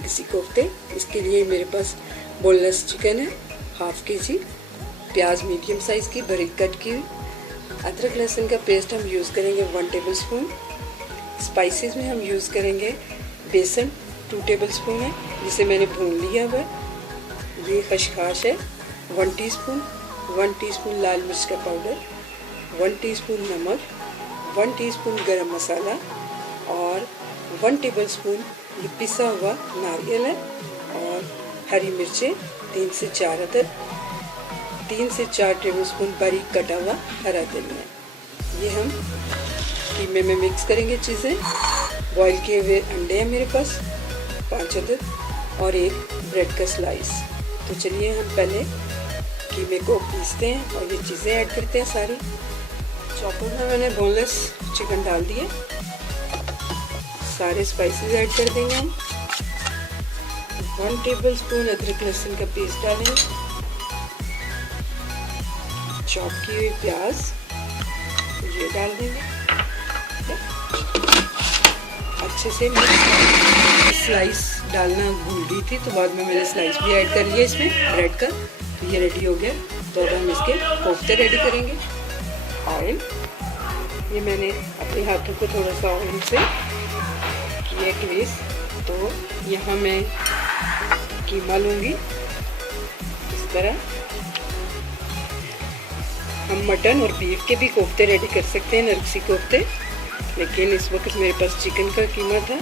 नरगिसी कोफ्ते। इसके लिए मेरे पास बोनलेस चिकन है ½ kg, प्याज मीडियम साइज़ की बारीक कट की हुई, अदरक लहसुन का पेस्ट हम यूज़ करेंगे 1 टेबलस्पून। स्पाइसेस में हम यूज़ करेंगे बेसन 2 टेबलस्पून है, जिसे मैंने भून लिया हुआ है। ये खसखस है 1 टीस्पून, 1 टीस्पून लाल मिर्च का पाउडर, 1 टीस्पून नमक, 1 टीस्पून गरम मसाला और 1 टेबलस्पून ये पिसा हुआ नारियल है, और हरी मिर्चें 3 से 4 अदद, 3 से 4 टेबलस्पून बारीक कटा हुआ हरा धनिया। ये हम कीमे में मिक्स करेंगे चीज़ें। बॉईल किए हुए अंडे हैं मेरे पास 5 अदद और एक ब्रेड का स्लाइस। तो चलिए हम पहले कीमे को पीसते हैं और ये चीज़ें ऐड करते हैं सारी। चॉपर में मैंने बोनलेस चिकन डाल दिए, सारे स्पाइसेस ऐड कर देंगे हम। 1 टेबलस्पून अदरक लहसुन का पेस्ट डालेंगे, चॉप की हुई प्याज ये डाल देंगे, अच्छे से स्लाइस डालना भूल रही थी तो बाद में मैंने स्लाइस भी ऐड कर लिया इसमें ब्रेड का। तो ये रेडी हो गया। तो अब हम इसके कोफ्ते रेडी करेंगे। ऑयल, ये मैंने अपने हाथों को थोड़ा सा ऑयल से किया ग्रीस। तो यहाँ मैं कीमा लूँगी इस तरह। हम मटन और बीफ के भी कोफ्ते रेडी कर सकते हैं, नरगिसी कोफ्ते, लेकिन इस वक्त मेरे पास चिकन का कीमा था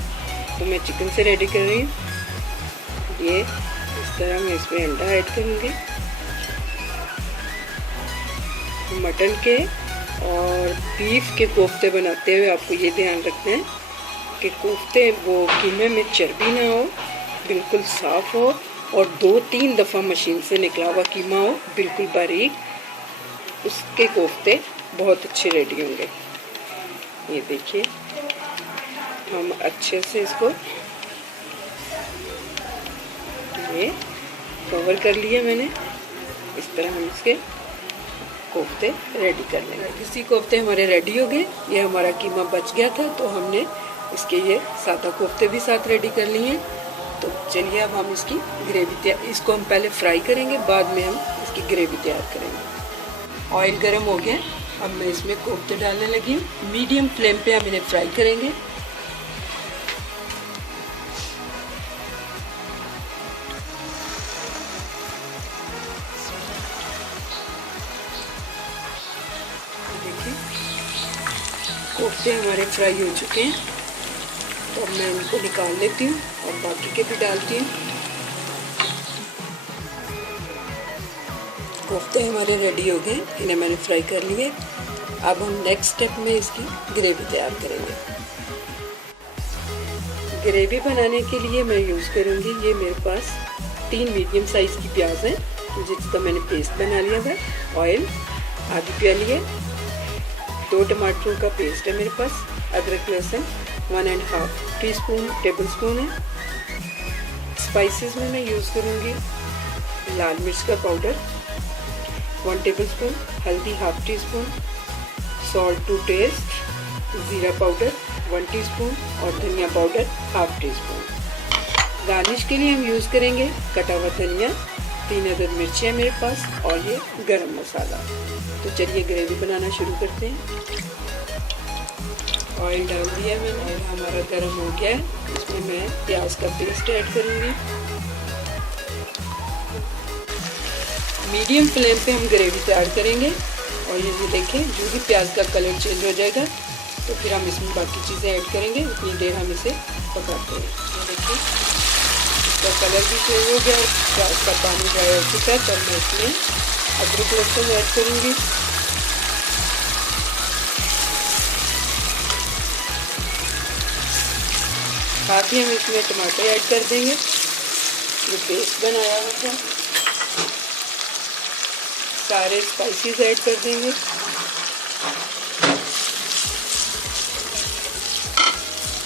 तो मैं चिकन से रेडी कर रही हूँ। ये इस तरह मैं इसमें अंडा ऐड करूँगी। मटन के और बीफ के कोफ्ते बनाते हुए आपको ये ध्यान रखना है कि कोफ्ते वो कीमे में चर्बी ना हो, बिल्कुल साफ़ हो और 2-3 दफ़ा मशीन से निकला हुआ कीमा हो, बिल्कुल बारीक। उसके कोफ्ते बहुत अच्छे रेडी होंगे। ये देखिए, हम अच्छे से इसको ये कवर कर लिया मैंने। इस तरह हम इसके कोफ्ते रेडी कर लेंगे। नरगिसी कोफ्ते हमारे रेडी हो गए। ये हमारा कीमा बच गया था तो हमने इसके ये सादा कोफ्ते भी साथ रेडी कर लिए हैं। तो चलिए अब हम इसकी ग्रेवी तैयार, इसको हम पहले फ्राई करेंगे, बाद में हम इसकी ग्रेवी तैयार करेंगे। ऑयल गर्म हो गया, अब मैं इसमें कोफ्ते डालने लगी हूँ। मीडियम फ्लेम पे हम इन्हें फ्राई करेंगे। देखिए कोफ्ते हमारे फ्राई हो चुके हैं, तो अब मैं उनको निकाल लेती हूँ और बाकी के भी डालती हूँ। कोफ्ते हमारे रेडी हो गए, इन्हें मैंने फ्राई कर लिए। अब हम नेक्स्ट स्टेप में इसकी ग्रेवी तैयार करेंगे। ग्रेवी बनाने के लिए मैं यूज़ करूँगी, ये मेरे पास 3 मीडियम साइज़ की प्याज है जिसका मैंने पेस्ट बना लिया है। ऑयल आधी प्याली है, 2 टमाटरों का पेस्ट है मेरे पास, अदरक लहसुन 1.5 टीस्पून टेबलस्पून है। स्पाइसेस में मैं यूज़ करूँगी लाल मिर्च का पाउडर 1 टेबलस्पून, हल्दी ½ टीस्पून, सॉल्ट टू टेस्ट, ज़ीरा पाउडर 1 टीस्पून और धनिया पाउडर ½ टीस्पून। गार्निश के लिए हम यूज़ करेंगे कटा हुआ धनिया, 3 अदद मिर्ची है मेरे पास और ये गरम मसाला। तो चलिए ग्रेवी बनाना शुरू करते हैं। ऑयल डाल दिया मैंने, ऑयल हमारा गर्म हो गया है। इसमें मैं प्याज का पेस्ट ऐड करूँगी। मीडियम फ्लेम पे हम ग्रेवी तैयार करेंगे और ये देखें जो भी प्याज का कलर चेंज हो जाएगा तो फिर हम इसमें बाकी चीज़ें ऐड करेंगे। उतनी देर हम इसे पकाते हैं। ये देखिए इसका कलर भी चेंज हो गया और प्याज का पानी ड्राई हो चुका है। तब मैं इसमें अदरक लहसुन ऐड करूँगी। साथ ही हम इसमें टमाटर ऐड कर देंगे जो पेस्ट बनाया हुआ था। सारे स्पाइसेस ऐड कर देंगे।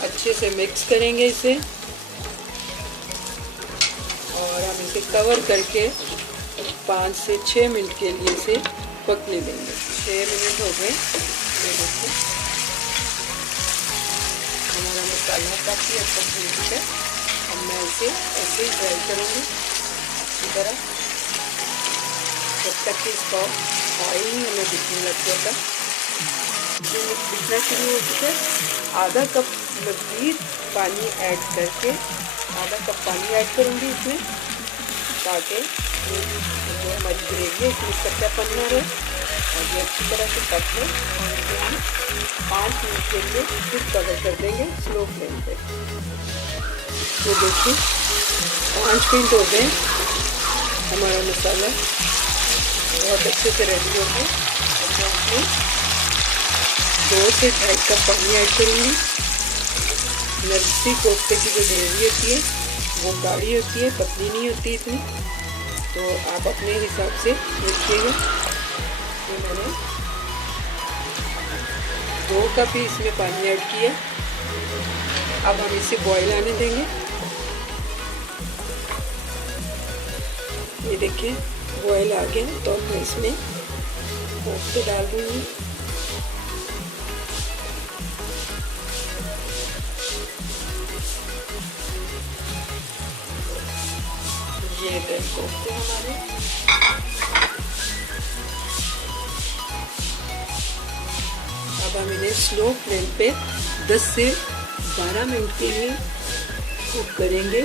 अच्छे से मिक्स करेंगे इसे और हम इसे कवर करके 5 से 6 मिनट के लिए इसे पकने देंगे। 6 मिनट हो गए। हमारा मसाला काफ़ी अच्छा पक चुका है। अब मैं इसे ऐसे ही फ्राई करूँगी इसी तरह, जब तक कि इसका ऑयल हमें दिखने लग जाता। दिखना शुरू हो चुका है। आधा कप मज़ीद पानी ऐड करके, आधा कप पानी ऐड करूँगी इसमें, ताकि जो हमारी ग्रेवी है इसमें कच्चापन ना रहे और ये अच्छी तरह से पक ले। और इसे हम 5 मिनट के लिए फिर कवर कर देंगे स्लो फ्लेम पे। तो देखिए 5 मिनट हो गए, हमारा मसाला बहुत अच्छे से रेडी हो गया। अब मैं इसमें 2 से 2.5 कप पानी ऐड करूँगी। नरसी कोफ्ते की जो ग्रेवी होती है वो गाढ़ी होती है, पतली नहीं होती इतनी, तो आप अपने हिसाब से देखिएगा। तो मैंने 2 कप ही इसमें पानी ऐड किया। अब हम इसे बॉईल आने देंगे। ये देखिए बॉईल आ गया, तो मैं इसमें कोफ्ते डाल दूँगी। ये कोफ्ते हमारे अब हम इन्हें स्लो फ्लेम पे 10 से 12 मिनट के लिए कुक करेंगे।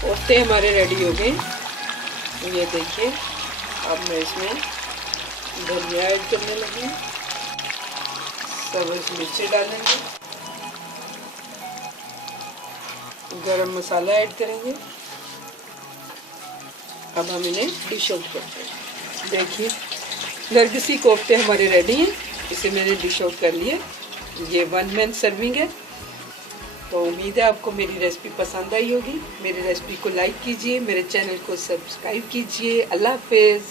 कोफ्ते हमारे रेडी हो गए। ये देखिए अब मैं इसमें धनिया ऐड करने लगी, सब्ज़ मिर्ची डालेंगे, गरम मसाला ऐड करेंगे। अब हम इन्हें डिश आउट करते हैं। देखिए नरगिसी कोफ्ते हमारे रेडी हैं, इसे मैंने डिश आउट कर लिया। ये 1 मैन सर्विंग है। तो उम्मीद है आपको मेरी रेसिपी पसंद आई होगी। मेरी रेसिपी को लाइक कीजिए, मेरे चैनल को सब्सक्राइब कीजिए। अल्लाह हाफिज़।